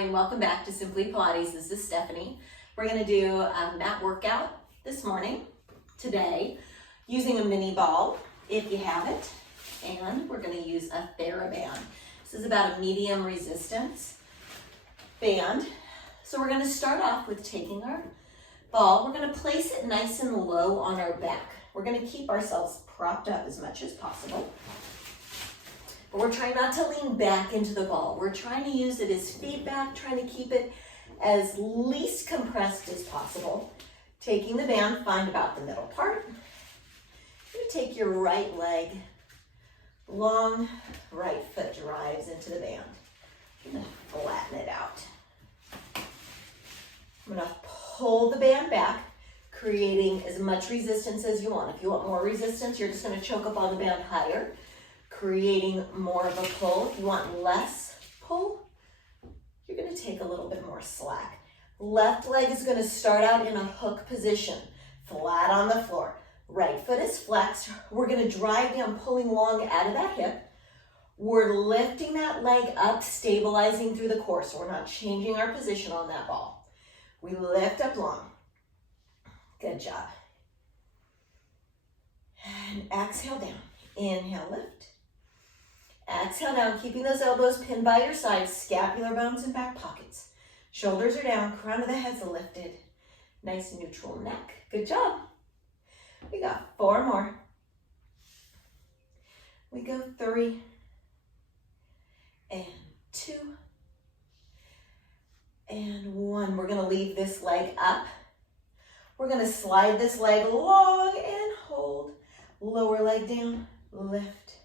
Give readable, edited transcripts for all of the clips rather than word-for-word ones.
and welcome back to Simply Pilates. This is Stephanie. We're going to do a mat workout this morning, today, using a mini ball, if you have it, and we're going to use a Theraband. This is about a medium resistance band. So we're going to start off with taking our ball. We're going to place it nice and low on our back. We're going to keep ourselves propped up as much as possible. But we're trying not to lean back into the ball. We're trying to use it as feedback, trying to keep it as least compressed as possible. Taking the band, find about the middle part. You take your right leg, long right foot drives into the band. I'm gonna flatten it out. I'm gonna pull the band back, creating as much resistance as you want. If you want more resistance, you're just gonna choke up on the band higher, creating more of a pull. If you want less pull, you're gonna take a little bit more slack. Left leg is gonna start out in a hook position, flat on the floor. Right foot is flexed. We're gonna drive down, pulling long out of that hip. We're lifting that leg up, stabilizing through the core, so we're not changing our position on that ball. We lift up long. Good job. And exhale down. Inhale, lift. Exhale down, keeping those elbows pinned by your sides, scapular bones and back pockets. Shoulders are down, crown of the head's lifted. Nice neutral neck. Good job. We got 4 more. We go 3 and 2 and 1. We're gonna leave this leg up. We're gonna slide this leg long and hold. Lower leg down, lift.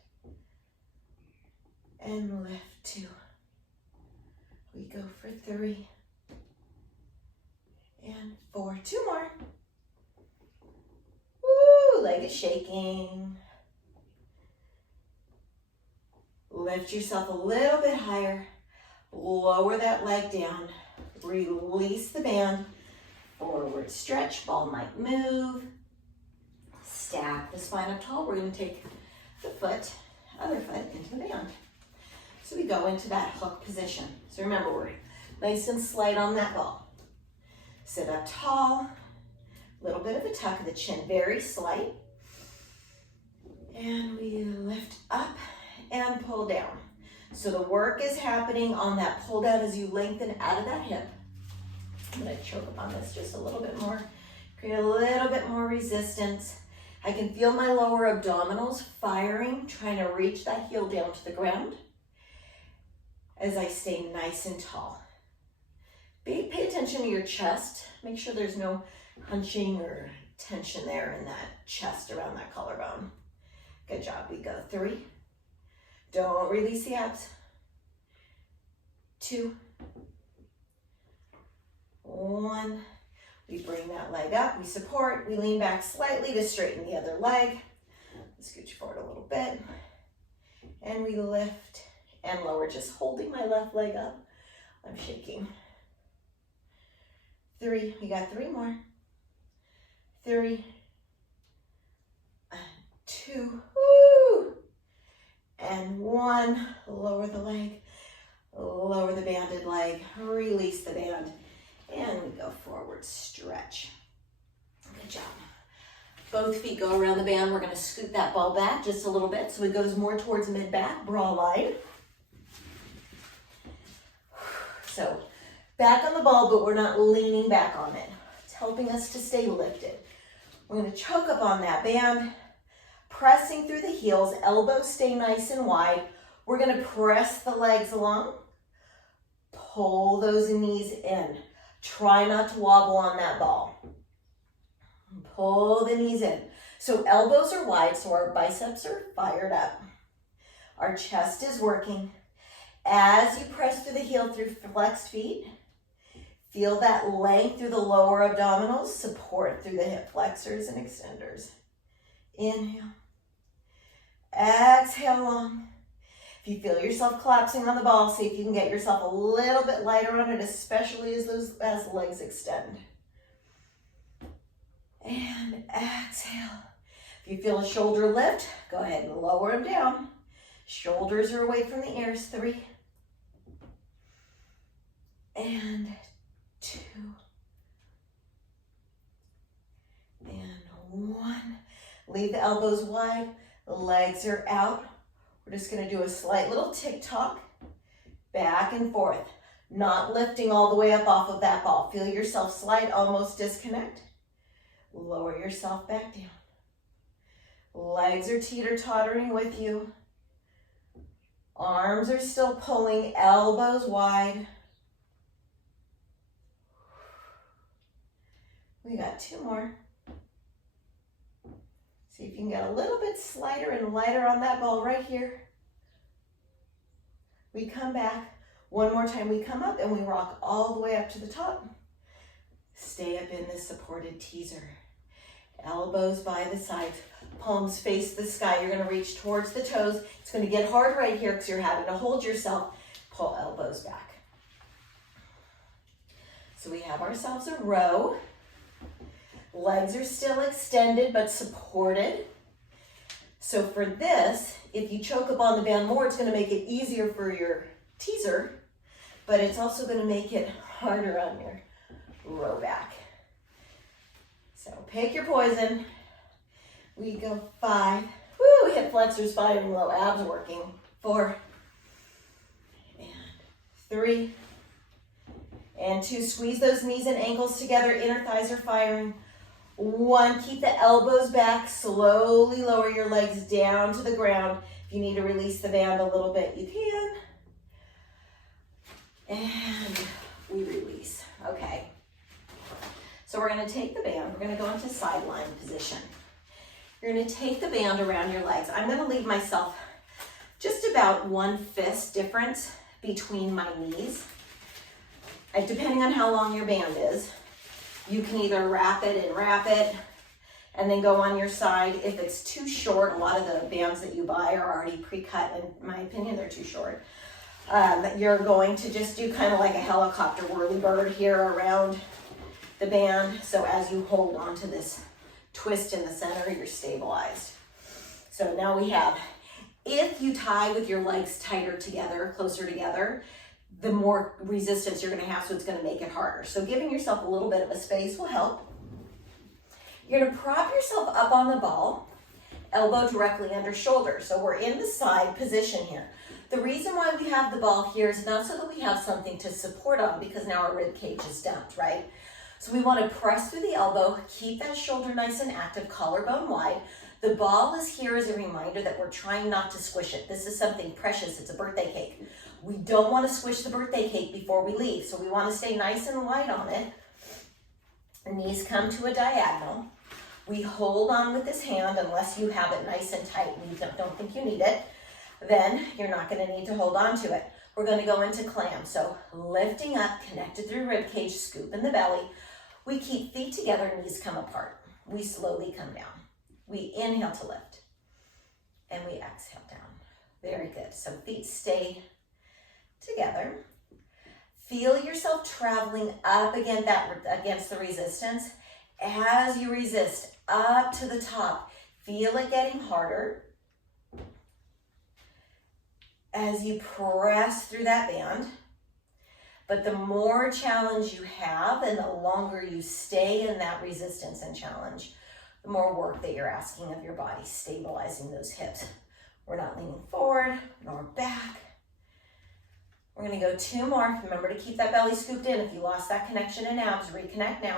And lift 2. We go for 3 and 4. 2 more. Woo, leg is shaking. Lift yourself a little bit higher. Lower that leg down. Release the band. Forward stretch, ball might move. Stack the spine up tall. We're going to take the foot, other foot into the band. So we go into that hook position. So remember, we're nice and slight on that ball. Sit up tall, a little bit of a tuck of the chin, very slight. And we lift up and pull down. So the work is happening on that pull down as you lengthen out of that hip. I'm gonna choke up on this just a little bit more, create a little bit more resistance. I can feel my lower abdominals firing, trying to reach that heel down to the ground as I stay nice and tall. Pay attention to your chest. Make sure there's no hunching or tension there in that chest around that collarbone. Good job. We go 3. Don't release the abs. 2. 1. We bring that leg up. We support. We lean back slightly to straighten the other leg. Scooch forward a little bit. And we lift and lower, just holding my left leg up. I'm shaking. 3, we got 3 more. 3, and 2, woo, and 1. Lower the leg, lower the banded leg, release the band, and we go forward, stretch. Good job. Both feet go around the band. We're gonna scoot that ball back just a little bit so it goes more towards mid-back, bra line. So back on the ball, but we're not leaning back on it. It's helping us to stay lifted. We're gonna choke up on that band, pressing through the heels, elbows stay nice and wide. We're gonna press the legs along, pull those knees in. Try not to wobble on that ball. Pull the knees in. So elbows are wide, so our biceps are fired up. Our chest is working. As you press through the heel through flexed feet, feel that length through the lower abdominals, support through the hip flexors and extenders. Inhale. Exhale long. If you feel yourself collapsing on the ball, see if you can get yourself a little bit lighter on it, especially as the legs extend. And exhale. If you feel a shoulder lift, go ahead and lower them down. Shoulders are away from the ears. 3, and 2, and 1. Leave the elbows wide, the legs are out. We're just gonna do a slight little tick-tock, back and forth, not lifting all the way up off of that ball. Feel yourself slide, almost disconnect. Lower yourself back down. Legs are teeter-tottering with you. Arms are still pulling, elbows wide. We got 2 more. See if you can get a little bit slighter and lighter on that ball right here. We come back. One more time, we come up and we rock all the way up to the top. Stay up in this supported teaser. Elbows by the sides, palms face the sky. You're gonna reach towards the toes. It's gonna get hard right here because you're having to hold yourself. Pull elbows back. So we have ourselves a row. Legs are still extended but supported. So for this, if you choke up on the band more, it's gonna make it easier for your teaser, but it's also gonna make it harder on your row back. So pick your poison. We go 5. Woo, hip flexors firing low, abs working. 4, and 3, and 2. Squeeze those knees and ankles together, inner thighs are firing. 1, keep the elbows back, slowly lower your legs down to the ground. If you need to release the band a little bit, you can. And we release, okay. So we're gonna take the band, we're gonna go into sideline position. You're gonna take the band around your legs. I'm gonna leave myself just about 1 fist difference between my knees. Depending on how long your band is, you can either wrap it and then go on your side. If it's too short, a lot of the bands that you buy are already pre-cut. In my opinion, they're too short. You're going to just do kind of like a helicopter whirly-bird here around the band. So as you hold on to this twist in the center, you're stabilized. So now we have, if you tie with your legs tighter together, closer together, the more resistance you're gonna have, so it's gonna make it harder. So giving yourself a little bit of a space will help. You're gonna prop yourself up on the ball, elbow directly under shoulder. So we're in the side position here. The reason why we have the ball here is not so that we have something to support on, because now our rib cage is dumped, right? So we wanna press through the elbow, keep that shoulder nice and active, collarbone wide. The ball is here as a reminder that we're trying not to squish it. This is something precious, it's a birthday cake. We don't want to squish the birthday cake before we leave, so we want to stay nice and light on it. The knees come to a diagonal. We hold on with this hand unless you have it nice and tight and you don't think you need it. Then you're not going to need to hold on to it. We're going to go into clam. So lifting up, connected through rib cage, scoop in the belly. We keep feet together, knees come apart. We slowly come down. We inhale to lift and we exhale down. Very good. So feet stay together. Feel yourself traveling up against the resistance. As you resist up to the top, feel it getting harder. As you press through that band. But the more challenge you have and the longer you stay in that resistance and challenge, the more work that you're asking of your body, stabilizing those hips. We're not leaning forward nor back. We're gonna go 2 more. Remember to keep that belly scooped in. If you lost that connection in abs, reconnect now.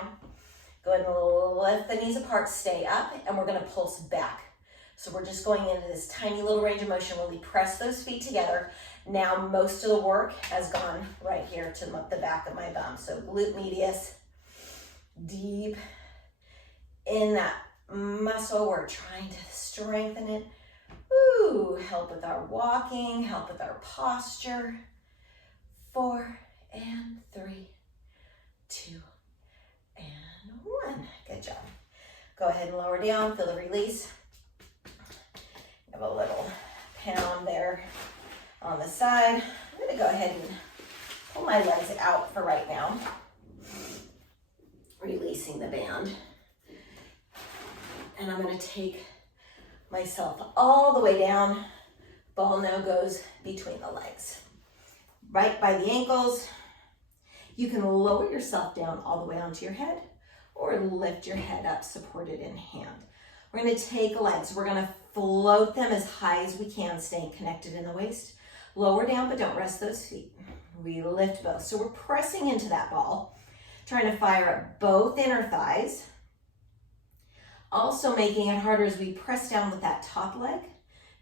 Go ahead and lift the knees apart, stay up, and we're gonna pulse back. So we're just going into this tiny little range of motion where we press those feet together. Now most of the work has gone right here to the back of my bum. So glute medius, deep in that muscle. We're trying to strengthen it. Ooh, help with our walking, help with our posture. 4 and 3, 2 and 1. Good job. Go ahead and lower down, feel the release. Have a little pound there on the side. I'm gonna go ahead and pull my legs out for right now. Releasing the band. And I'm gonna take myself all the way down. Ball now goes between the legs. Right by the ankles. You can lower yourself down all the way onto your head or lift your head up, supported in hand. We're gonna take legs. We're gonna float them as high as we can, staying connected in the waist. Lower down, but don't rest those feet. We lift both. So we're pressing into that ball, trying to fire up both inner thighs. Also making it harder as we press down with that top leg,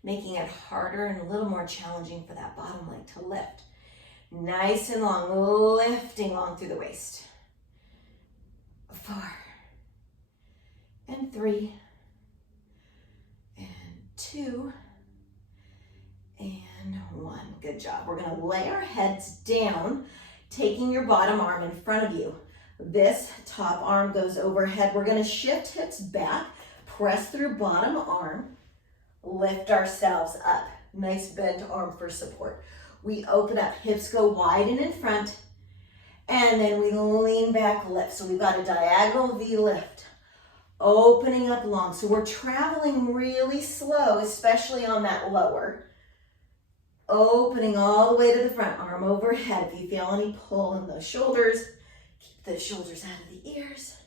making it harder and a little more challenging for that bottom leg to lift. Nice and long, lifting long through the waist. 4 and 3 and 2 and 1. Good job. We're going to lay our heads down, taking your bottom arm in front of you. This top arm goes overhead. We're going to shift hips back, press through bottom arm, lift ourselves up. Nice bent arm for support. We open up, hips go wide and in front, and then we lean back, lift. So we've got a diagonal V lift, opening up long. So we're traveling really slow, especially on that lower. Opening all the way to the front, arm overhead. If you feel any pull in those shoulders, keep the shoulders out of the ears.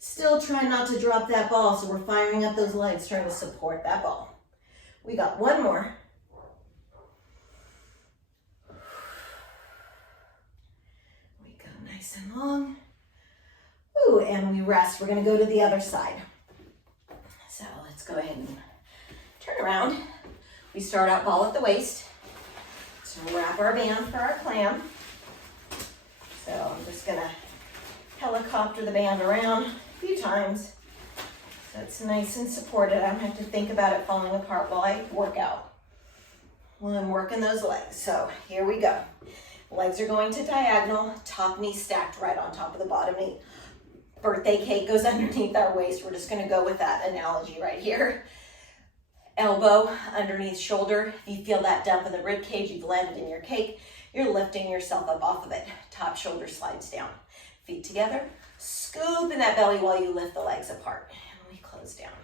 Still trying not to drop that ball, so we're firing up those legs, trying to support that ball. We got one more. We go nice and long. Ooh, and we rest. We're gonna go to the other side. So let's go ahead and turn around. We start out ball at the waist. So wrap our band for our clam. So I'm just gonna helicopter the band around a few times so it's nice and supported. I don't have to think about it falling apart while I work out, while I'm working those legs. So here we go. Legs are going to diagonal, top knee stacked right on top of the bottom knee. Birthday cake goes underneath our waist. We're just gonna go with that analogy right here. Elbow underneath shoulder. If you feel that dump in the rib cage, you've landed in your cake. You're lifting yourself up off of it. Top shoulder slides down. Feet together. Scoop in that belly while you lift the legs apart. And we close down.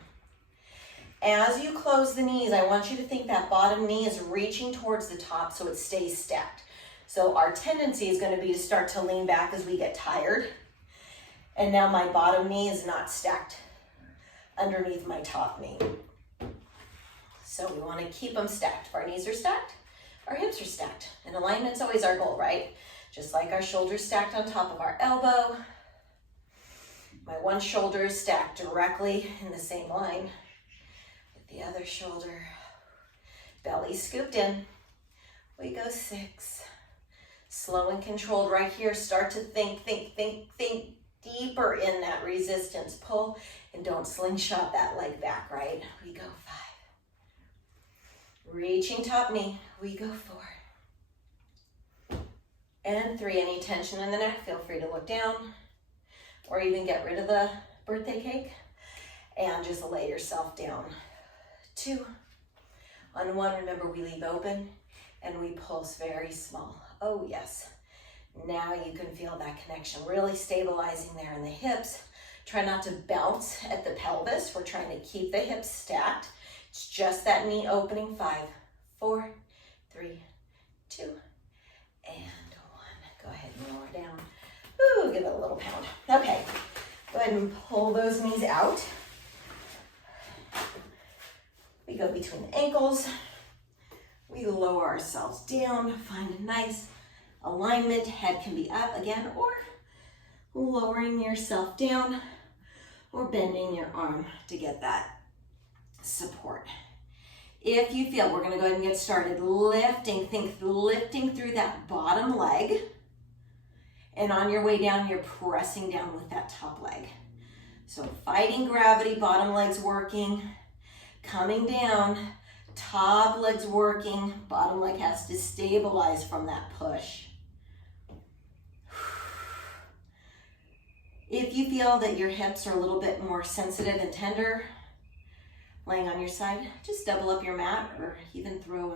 As you close the knees, I want you to think that bottom knee is reaching towards the top so it stays stacked. So our tendency is going to be to start to lean back as we get tired. And now my bottom knee is not stacked underneath my top knee. So we want to keep them stacked. If our knees are stacked, our hips are stacked. And alignment's always our goal, right? Just like our shoulders stacked on top of our elbow. My one shoulder is stacked directly in the same line with the other shoulder. Belly scooped in. We go 6. Slow and controlled right here. Start to think deeper in that resistance. Pull and don't slingshot that leg back, right? We go 5. Reaching top knee, we go 4. And 3, any tension in the neck, feel free to look down or even get rid of the birthday cake and just lay yourself down. 2. On 1, remember we leave open and we pulse very small. Oh yes. Now you can feel that connection, really stabilizing there in the hips. Try not to bounce at the pelvis. We're trying to keep the hips stacked. It's just that knee opening. 5, 4, 3, 2, and 1. Go ahead and lower down. Ooh, give it a little pound. Okay, go ahead and pull those knees out. We go between the ankles. We lower ourselves down, find a nice alignment. Head can be up again, or lowering yourself down, or bending your arm to get that support. If you feel, we're gonna go ahead and get started. Lifting, think lifting through that bottom leg. And on your way down, you're pressing down with that top leg. So fighting gravity, bottom leg's working. Coming down, top leg's working. Bottom leg has to stabilize from that push. If you feel that your hips are a little bit more sensitive and tender, laying on your side, just double up your mat or even throw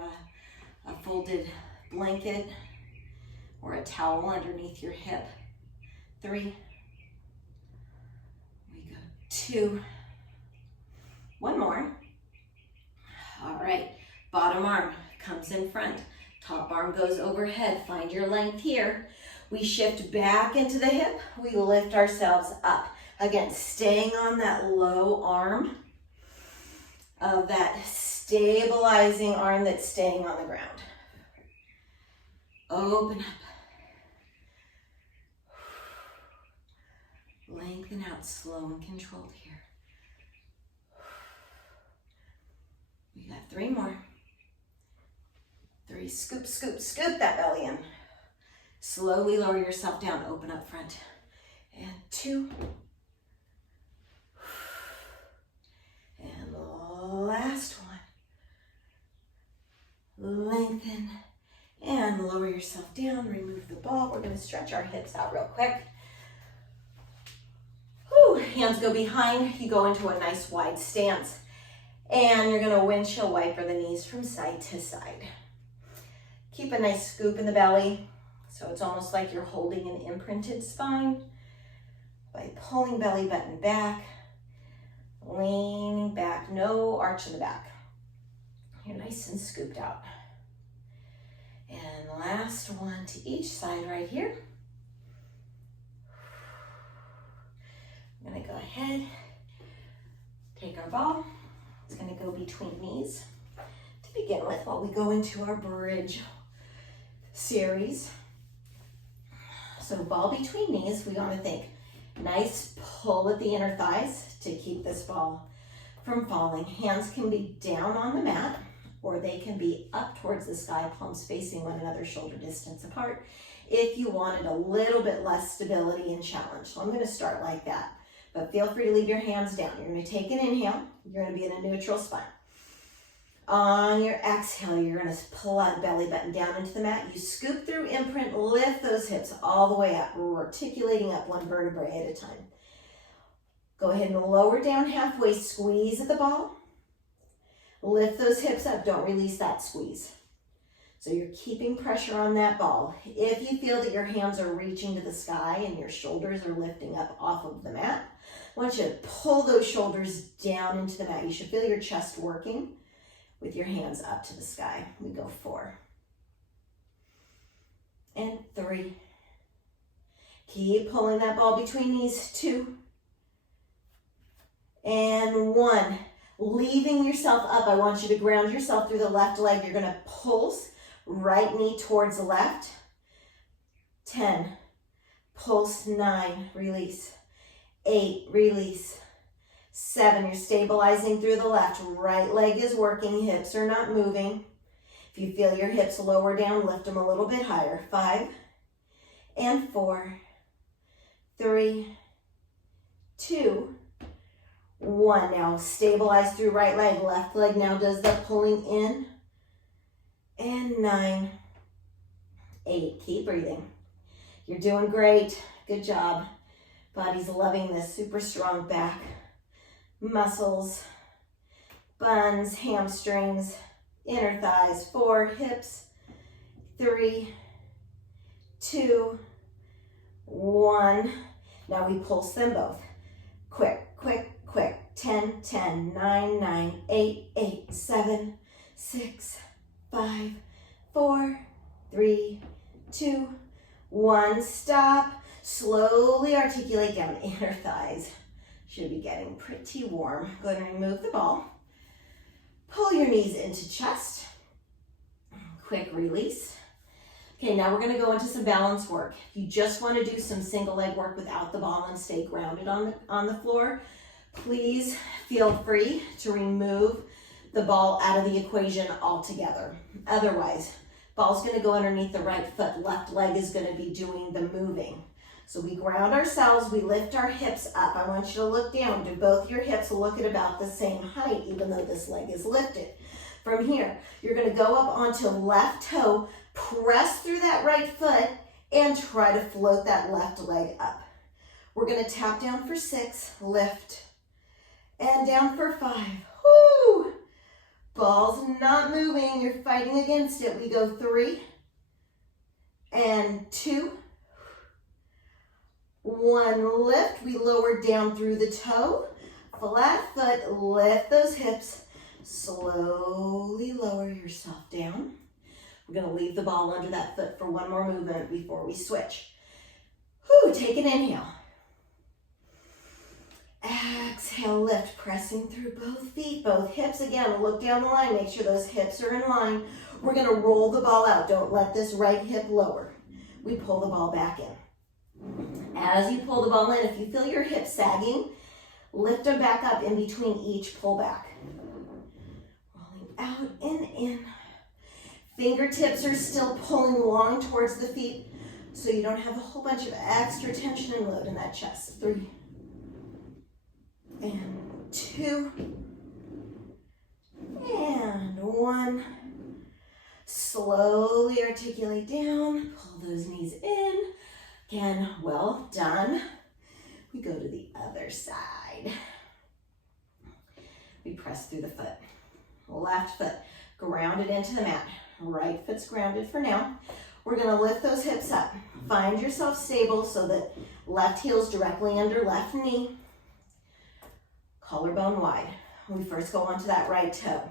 a folded blanket or a towel underneath your hip. 3. We go 2. 1 more. All right, bottom arm comes in front. Top arm goes overhead. Find your length here. We shift back into the hip. We lift ourselves up. Again, staying on that low arm of that stabilizing arm that's staying on the ground. Open up. Lengthen out, slow and controlled here. We got 3 more. 3, scoop, scoop, scoop that belly in. Slowly lower yourself down, open up front. And 2. And last one. Lengthen and lower yourself down, remove the ball. We're gonna stretch our hips out real quick. Whew. Hands go behind, you go into a nice wide stance. And you're gonna windshield wiper the knees from side to side. Keep a nice scoop in the belly, so it's almost like you're holding an imprinted spine by pulling belly button back, leaning back, no arch in the back. You're nice and scooped out. And last one to each side right here. I'm gonna go ahead, take our ball. It's gonna go between knees to begin with while we go into our bridge series. So ball between knees, we wanna think nice pull at the inner thighs to keep this ball from falling. Hands can be down on the mat or they can be up towards the sky, palms facing one another, shoulder distance apart, if you wanted a little bit less stability and challenge. So I'm gonna start like that, but feel free to leave your hands down. You're gonna take an inhale, you're gonna be in a neutral spine. On your exhale, you're gonna pull out belly button down into the mat. You scoop through imprint, lift those hips all the way up. We're articulating up one vertebrae at a time. Go ahead and lower down halfway, squeeze at the ball. Lift those hips up, don't release that squeeze. So you're keeping pressure on that ball. If you feel that your hands are reaching to the sky and your shoulders are lifting up off of the mat, I want you to pull those shoulders down into the mat. You should feel your chest working with your hands up to the sky. We go 4. And 3. Keep pulling that ball between knees. 2. And 1. Leaving yourself up, I want you to ground yourself through the left leg. You're gonna pulse right knee towards the left. 10. Pulse. 9. Release. 8. Release. 7. You're stabilizing through the left. Right leg is working. Hips are not moving. If you feel your hips lower down, lift them a little bit higher. 5. And 4. 3. 2. 1. Now stabilize through right leg. Left leg now does the pulling in. And 9. 8. Keep breathing. You're doing great. Good job. Body's loving this. Super strong back. Muscles. Buns. Hamstrings. Inner thighs. 4. Hips. 3. 2. 1. Now we pulse them both. Quick, quick, quick. 10, 10, 9, 9, 8, 8, 7, 6, 5, 4, 3, 2, 1. Stop. Slowly articulate down. Inner thighs should be getting pretty warm. Go ahead and remove the ball. Pull your knees into chest. Quick release. Okay, now we're gonna go into some balance work. If you just wanna do some single leg work without the ball and stay grounded on the floor, please feel free to remove the ball out of the equation altogether. Otherwise, ball's gonna go underneath the right foot, left leg is gonna be doing the moving. So we ground ourselves, we lift our hips up. I want you to look down. Do both your hips look at about the same height, even though this leg is lifted? From here, you're gonna go up onto left toe, press through that right foot, and try to float that left leg up. We're gonna tap down for 6, lift, and down for 5. Woo! Ball's not moving, you're fighting against it. We go 3, and 2, 1, lift. We lower down through the toe, flat foot, lift those hips, slowly lower yourself down. We're gonna leave the ball under that foot for one more movement before we switch. Woo, take an inhale. Exhale, lift, pressing through both feet, both hips. Again, look down the line, make sure those hips are in line. We're gonna roll the ball out. Don't let this right hip lower. We pull the ball back in. As you pull the ball in, if you feel your hips sagging, lift them back up in between each pull back. Rolling out and in. Fingertips are still pulling long towards the feet so you don't have a whole bunch of extra tension and load in that chest. 3 and 2 and 1. Slowly articulate down, pull those knees in. Again, well done. We go to the other side. We press through the foot. Left foot grounded into the mat. Right foot's grounded for now. We're gonna lift those hips up. Find yourself stable so that left heel's directly under left knee. Collarbone wide. We first go onto that right toe.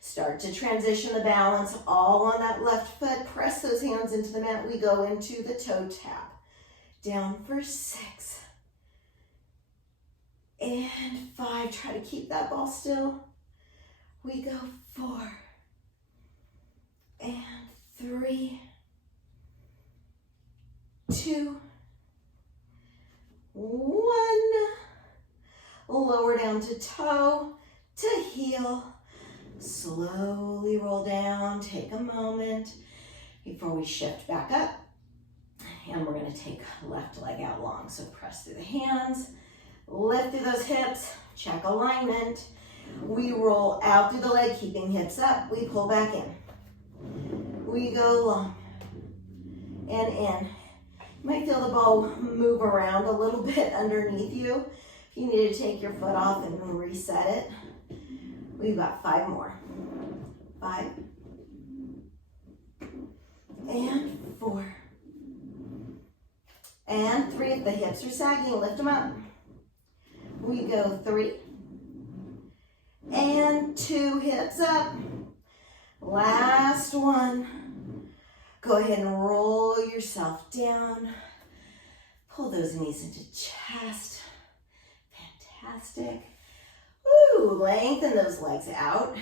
Start to transition the balance all on that left foot. Press those hands into the mat. We go into the toe tap. Down for 6 and 5. Try to keep that ball still. We go 4 and 3, 2, 1. Lower down to toe, to heel. Slowly roll down. Take a moment before we shift back up. And we're going to take left leg out long. So press through the hands, lift through those hips, check alignment. We roll out through the leg, keeping hips up. We pull back in. We go long and in. You might feel the ball move around a little bit underneath you. If you need to take your foot off and reset it. We've got 5 more. 5 and 4 and 3. If the hips are sagging, lift them up. We go 3 and 2. Hips up. Last one. Go ahead and roll yourself down. Pull those knees into chest. Fantastic. Woo, lengthen those legs out.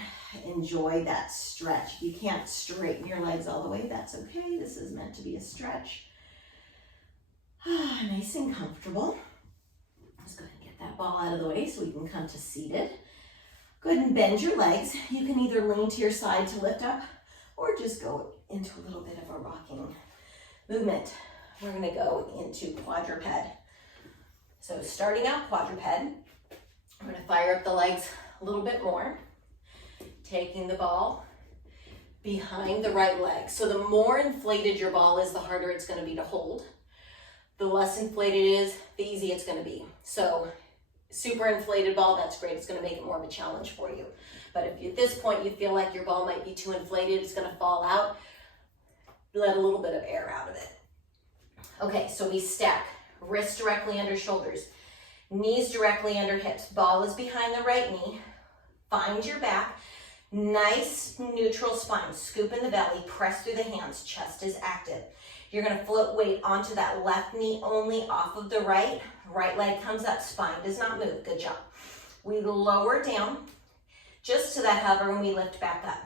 Enjoy that stretch. If you can't straighten your legs all the way, that's okay. This is meant to be a stretch. Nice and comfortable. Let's go ahead and get that ball out of the way so we can come to seated. Go ahead and bend your legs. You can either lean to your side to lift up or just go into a little bit of a rocking movement. We're gonna go into quadruped. So starting out quadruped, we're gonna fire up the legs a little bit more, taking the ball behind the right leg. So the more inflated your ball is, the harder it's gonna be to hold. The less inflated it is, the easier it's gonna be. So super inflated ball, that's great. It's gonna make it more of a challenge for you. But if at this point you feel like your ball might be too inflated, it's gonna fall out, let a little bit of air out of it. Okay, so we stack, wrists directly under shoulders, knees directly under hips. Ball is behind the right knee. Find your back. Nice neutral spine. Scoop in the belly. Press through the hands. Chest is active. You're going to float weight onto that left knee only off of the right. Right leg comes up. Spine does not move. Good job. We lower down just to that hover and we lift back up.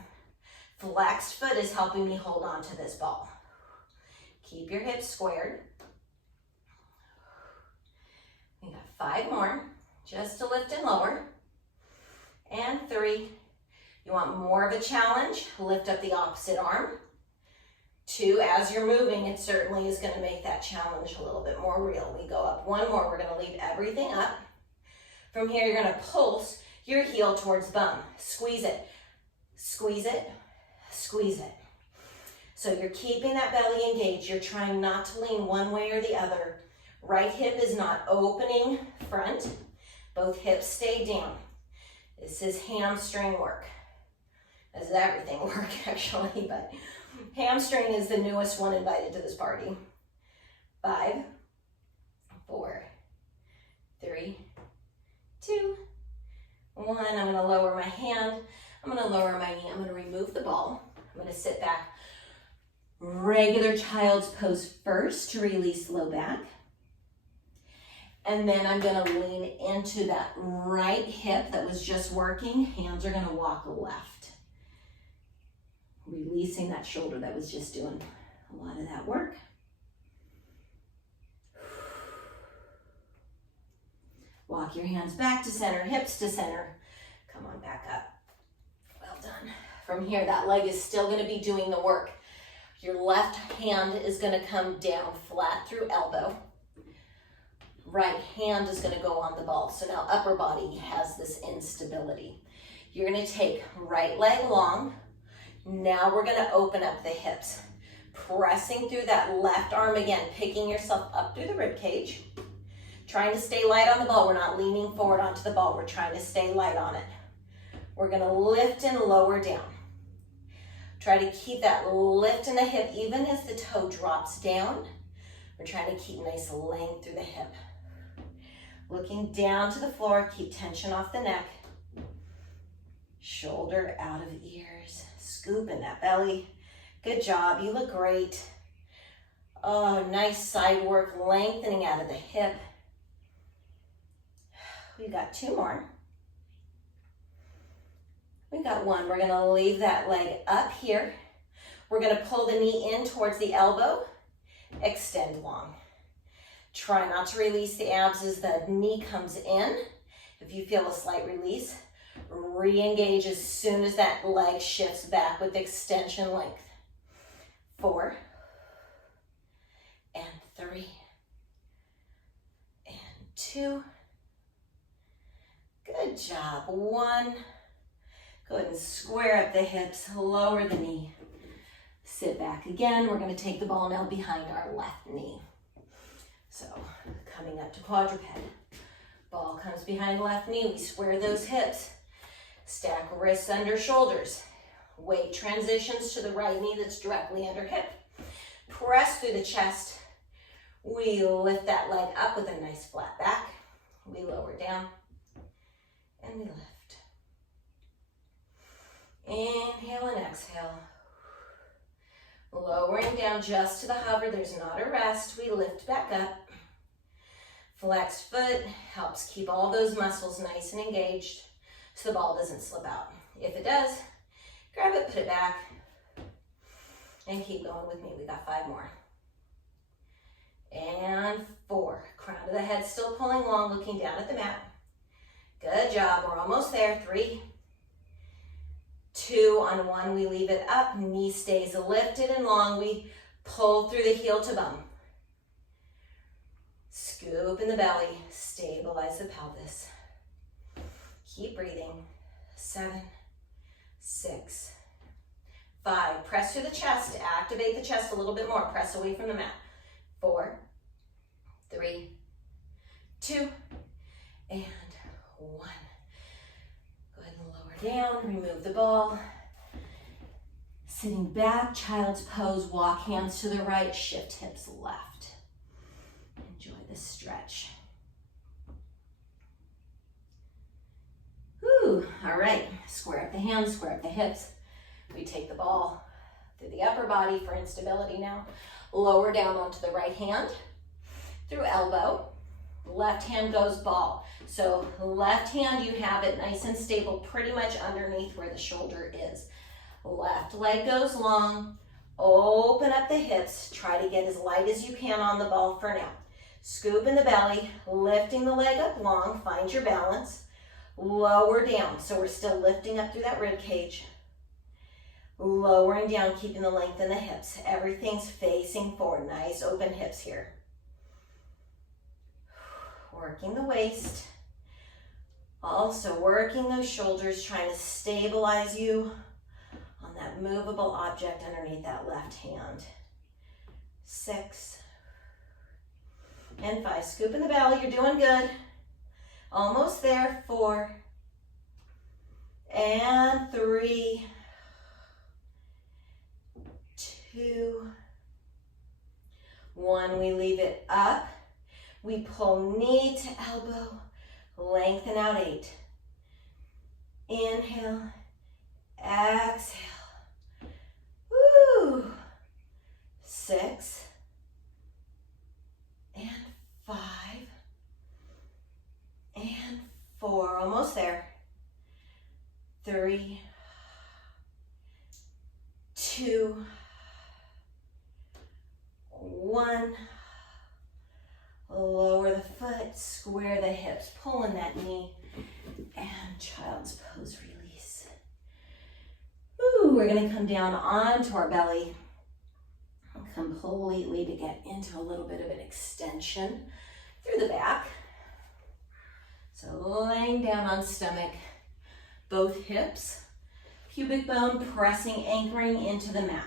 Flexed foot is helping me hold on to this ball. Keep your hips squared. We got 5 more, just to lift and lower. And 3. You want more of a challenge, lift up the opposite arm. 2, as you're moving, it certainly is gonna make that challenge a little bit more real. We go up 1 more, we're gonna leave everything up. From here, you're gonna pulse your heel towards bum. Squeeze it, squeeze it, squeeze it. So you're keeping that belly engaged. You're trying not to lean one way or the other. Right hip is not opening front. Both hips stay down. This is hamstring work. This is everything work actually, but hamstring is the newest one invited to this party. 5, 4, 3, 2, 1. I'm gonna lower my hand. I'm gonna lower my knee. I'm gonna remove the ball. I'm gonna sit back. Regular child's pose first to release low back. And then I'm gonna lean into that right hip that was just working. Hands are gonna walk left. Releasing that shoulder that was just doing a lot of that work. Walk your hands back to center, hips to center. Come on, back up. Well done. From here, that leg is still gonna be doing the work. Your left hand is gonna come down flat through elbow. Right hand is gonna go on the ball. So now upper body has this instability. You're gonna take right leg long. Now we're gonna open up the hips. Pressing through that left arm again, picking yourself up through the rib cage. Trying to stay light on the ball. We're not leaning forward onto the ball. We're trying to stay light on it. We're gonna lift and lower down. Try to keep that lift in the hip even as the toe drops down. We're trying to keep nice length through the hip. Looking down to the floor, keep tension off the neck. Shoulder out of ears. Scoop in that belly. Good job, you look great. Oh, nice side work, lengthening out of the hip. We got 2 more. We got 1. We're gonna leave that leg up here. We're gonna pull the knee in towards the elbow. Extend long. Try not to release the abs as the knee comes in. If you feel a slight release, re-engage as soon as that leg shifts back with extension length. 4 and 3 and 2. Good job. 1. Go ahead and square up the hips, lower the knee. Sit back again. We're going to take the ball now behind our left knee. So coming up to quadruped. Ball comes behind left knee. We square those hips. Stack wrists under shoulders. Weight transitions to the right knee that's directly under hip. Press through the chest. We lift that leg up with a nice flat back. We lower down and we lift. Inhale and exhale. Lowering down just to the hover. There's not a rest. We lift back up. Flexed foot helps keep all those muscles nice and engaged so the ball doesn't slip out. If it does, grab it, put it back, and keep going with me. We got 5 more. And 4. Crown of the head still pulling long, looking down at the mat. Good job. We're almost there. 3, 2 on 1. We leave it up. Knee stays lifted and long. We pull through the heel to bum. Scoop in the belly. Stabilize the pelvis. Keep breathing. 7, 6, 5. Press through the chest. Activate the chest a little bit more. Press away from the mat. 4, 3, 2, and 1. Go ahead and lower down. Remove the ball. Sitting back, child's pose. Walk hands to the right. Shift hips left. Enjoy this stretch. Whew. All right. Square up the hands, square up the hips. We take the ball through the upper body for instability now. Lower down onto the right hand through elbow. Left hand goes ball. So left hand, you have it nice and stable pretty much underneath where the shoulder is. Left leg goes long. Open up the hips. Try to get as light as you can on the ball for now. Scoop in the belly, lifting the leg up long. Find your balance. Lower down. So we're still lifting up through that rib cage. Lowering down, keeping the length in the hips. Everything's facing forward. Nice open hips here. Working the waist. Also working those shoulders, trying to stabilize you on that movable object underneath that left hand. 6 and 5. Scoop in the belly. You're doing good. Almost there. 4 and 3, 2, 1. We leave it up. We pull knee to elbow, lengthen out. 8. Inhale, exhale. Woo. 6 and 5 almost there. 3, 2, 1. Lower the foot, square the hips, pull in that knee, and child's pose release. Ooh, we're gonna come down onto our belly completely to get into a little bit of an extension through the back. So laying down on stomach, both hips, pubic bone pressing, anchoring into the mat.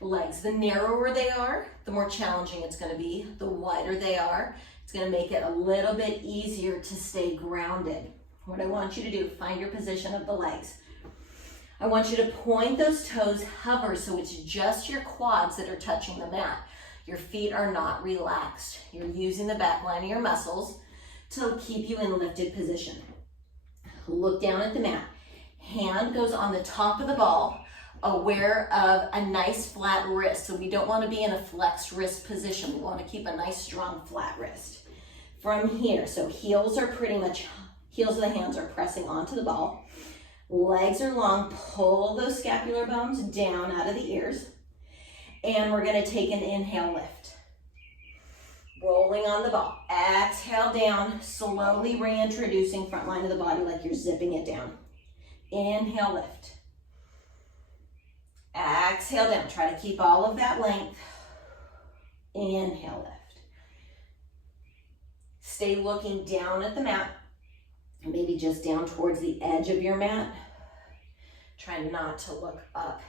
Legs, the narrower they are, the more challenging it's going to be. The wider they are, it's going to make it a little bit easier to stay grounded. What I want you to do, find your position of the legs. I want you to point those toes, hover, so it's just your quads that are touching the mat. Your feet are not relaxed. You're using the back line of your muscles to keep you in lifted position. Look down at the mat. Hand goes on the top of the ball, aware of a nice flat wrist. So we don't want to be in a flexed wrist position. We want to keep a nice strong flat wrist. From here, so heels of the hands are pressing onto the ball. Legs are long, pull those scapular bones down out of the ears. And we're going to take an inhale lift. Rolling on the ball. Exhale down, slowly reintroducing front line of the body like you're zipping it down. Inhale, lift. Exhale down. Try to keep all of that length. Inhale, lift. Stay looking down at the mat. Maybe just down towards the edge of your mat. Try not to look up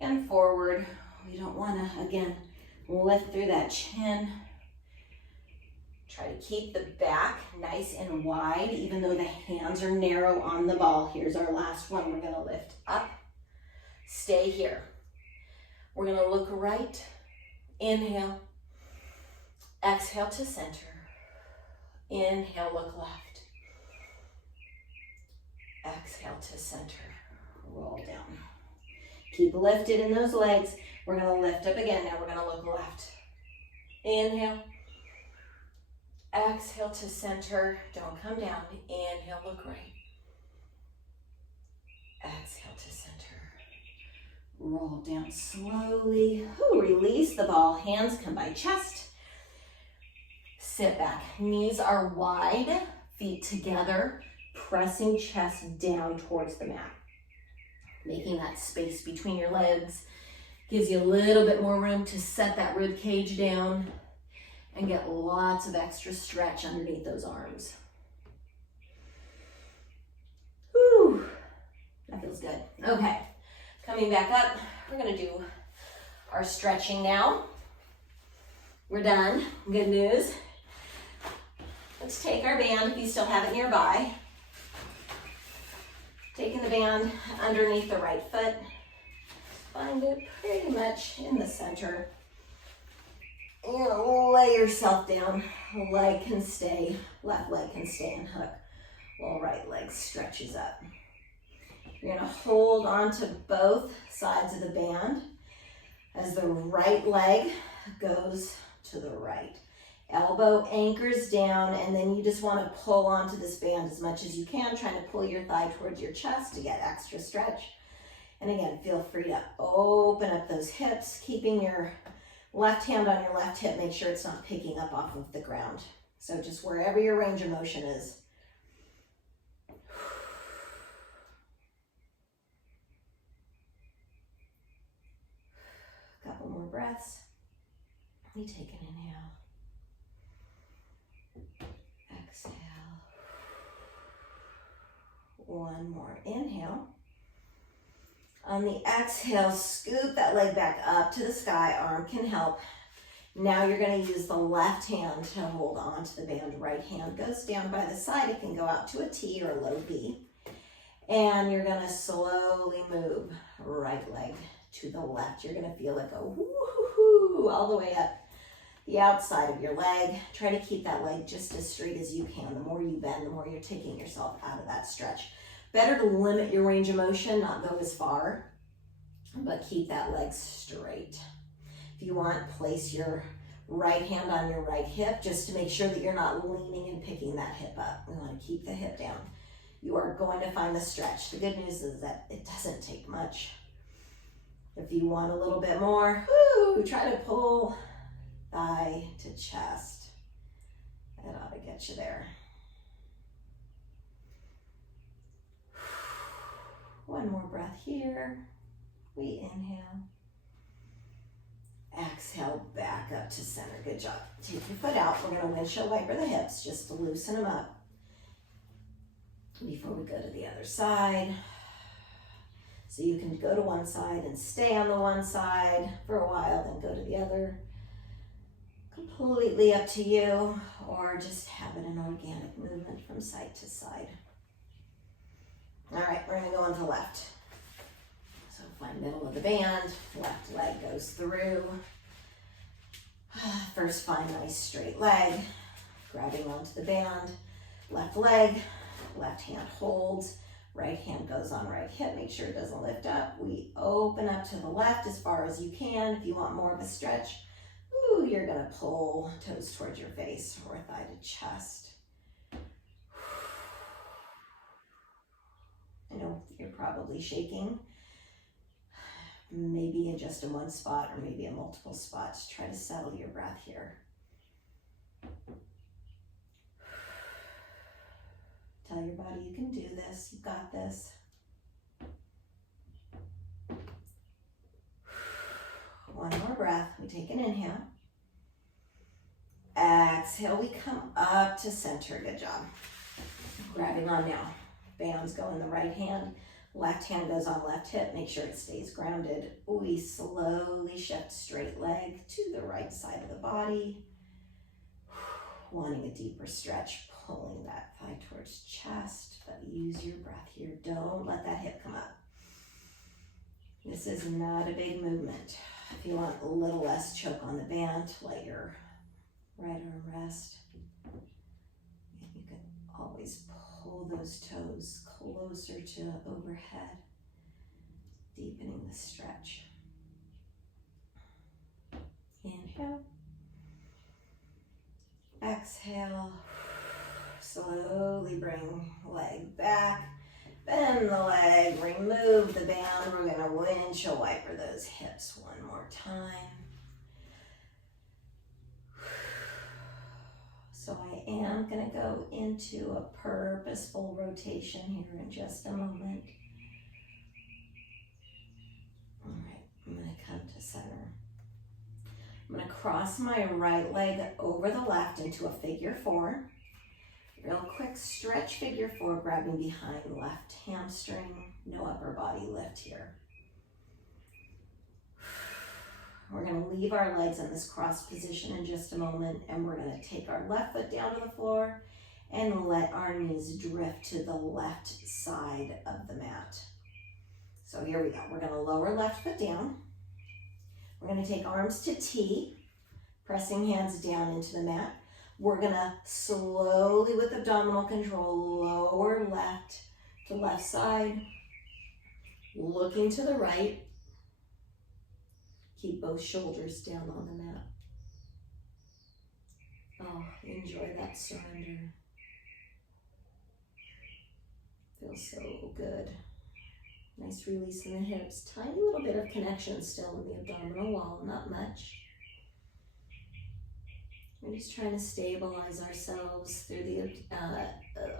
and forward. We don't want to, again, lift through that chin. Try to keep the back nice and wide, even though the hands are narrow on the ball. Here's our last one. We're going to lift up. Stay here. We're going to look right. Inhale. Exhale to center. Inhale, look left. Exhale to center. Roll down. Keep lifted in those legs. We're going to lift up again. Now we're going to look left. Inhale. Exhale to center. Don't come down. Inhale, look right. Exhale to center. Roll down slowly. Release the ball. Hands come by chest. Sit back. Knees are wide. Feet together. Pressing chest down towards the mat. Making that space between your legs. Gives you a little bit more room to set that rib cage down and get lots of extra stretch underneath those arms. Whew, that feels good. Okay, coming back up, we're gonna do our stretching now. We're done, good news. Let's take our band, if you still have it nearby. Taking the band underneath the right foot. Find it pretty much in the center. And lay yourself down. Leg can stay, left leg can stay and hook while right leg stretches up. You're gonna hold on to both sides of the band as the right leg goes to the right. Elbow anchors down, and then you just wanna pull onto this band as much as you can, trying to pull your thigh towards your chest to get extra stretch. And again, feel free to open up those hips, keeping your left hand on your left hip. Make sure it's not picking up off of the ground. So just wherever your range of motion is. Couple more breaths. You take an inhale. Exhale. One more inhale. On the exhale, scoop that leg back up to the sky. Arm can help. Now you're going to use the left hand to hold on to the band. Right hand goes down by the side. It can go out to a T or a low B. And you're going to slowly move right leg to the left. You're going to feel it go woo-hoo-hoo all the way up the outside of your leg. Try to keep that leg just as straight as you can. The more you bend, the more you're taking yourself out of that stretch. Better to limit your range of motion, not go as far, but keep that leg straight. If you want, place your Right hand on your right hip, just to make sure that you're not leaning and picking that hip up. We want to keep the hip down. You are going to find the stretch. The good news is that it doesn't take much. If you want a little bit more, try to pull thigh to chest. That ought to get you there. One more breath here. We inhale. Exhale, back up to center. Good job. Take your foot out. We're going to windshield wiper the hips just to loosen them up before we go to the other side. So you can go to one side and stay on the one side for a while, then go to the other. Completely up to you, or just have it an organic movement from side to side. All right, we're going to go on to left. So find middle of the band, left leg goes through. First find nice straight leg, grabbing onto the band, left leg, left hand holds, right hand goes on right hip, make sure it doesn't lift up. We open up to the left as far as you can. If you want more of a stretch, you're gonna pull toes towards your face or thigh to chest. I know you're probably shaking. Maybe adjust in one spot or maybe in multiple spots. Try to settle your breath here. Tell your body you can do this, you got this. One more breath. We take an inhale. Exhale, we come up to center. Good job. Grabbing on now. Bands go in the right hand. Left hand goes on left hip. Make sure it stays grounded. We slowly shift straight leg to the right side of the body. Wanting a deeper stretch, pulling that thigh towards chest, but use your breath here. Don't let that hip come up. This is not a big movement. If you want a little less choke on the band, let your right arm rest. And you can always pull those toes closer to overhead, deepening the stretch. Inhale. Exhale. Slowly bring leg back. Bend the leg, remove the band. We're going to windshield wiper those hips one more time. So I am going to go into a purposeful rotation here in just a moment. All right, I'm going to come to center. I'm going to cross my right leg over the left into a figure four. Real quick stretch figure four, grabbing behind left hamstring. No upper body lift here. We're going to leave our legs in this cross position in just a moment, and we're going to take our left foot down to the floor and let our knees drift to the left side of the mat. So here we go. We're going to lower left foot down. We're going to take arms to T, pressing hands down into the mat. We're going to slowly, with abdominal control, lower left to left side, looking to the right. Keep both shoulders down on the mat. Oh, enjoy that surrender. Feels so good. Nice release in the hips. Tiny little bit of connection still in the abdominal wall, not much. We're just trying to stabilize ourselves through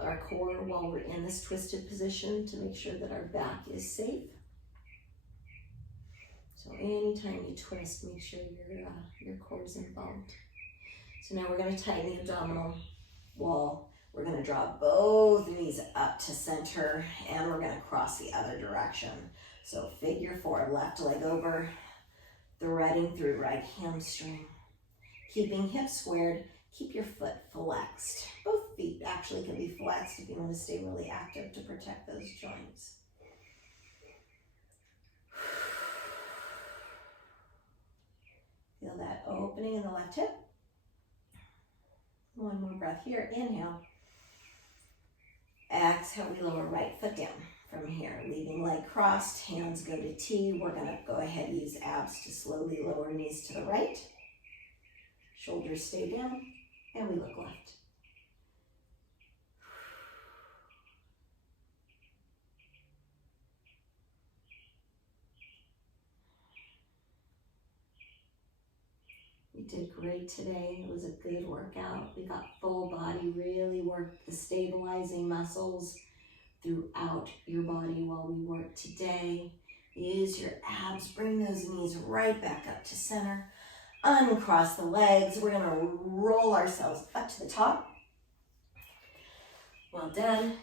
our core while we're in this twisted position to make sure that our back is safe. So anytime you twist, make sure your core is involved. So now we're going to tighten the abdominal wall. We're going to draw both knees up to center, and we're going to cross the other direction. So figure four, left leg over, threading through right hamstring. Keeping hips squared, keep your foot flexed. Both feet actually can be flexed if you want to stay really active to protect those joints. Feel that opening in the left hip. One more breath here. Inhale. Exhale, we lower right foot down from here. Leaving leg crossed, hands go to T. We're going to go ahead and use abs to slowly lower knees to the right. Shoulders stay down, and we look left. We did great today. It was a good workout. We got full body, really worked the stabilizing muscles throughout your body while we work today. Use your abs, bring those knees right back up to center. Uncross the legs. We're gonna roll ourselves up to the top. Well done.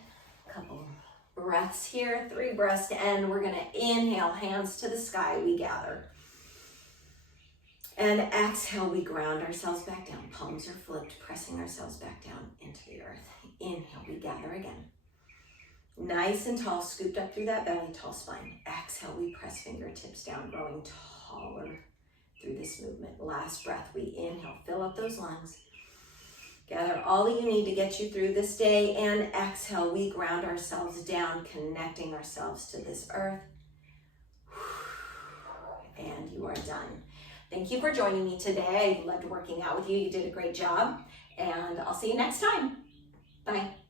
A couple breaths here, 3 breaths to end. We're gonna inhale, hands to the sky, we gather. And exhale, we ground ourselves back down. Palms are flipped, pressing ourselves back down into the earth. Inhale, we gather again. Nice and tall, scooped up through that belly, tall spine. Exhale, we press fingertips down, growing taller through this movement. Last breath, we inhale, fill up those lungs. Gather all that you need to get you through this day, and exhale, we ground ourselves down, connecting ourselves to this earth. And you are done. Thank you for joining me today. I loved working out with you. You did a great job, and I'll see you next time. Bye.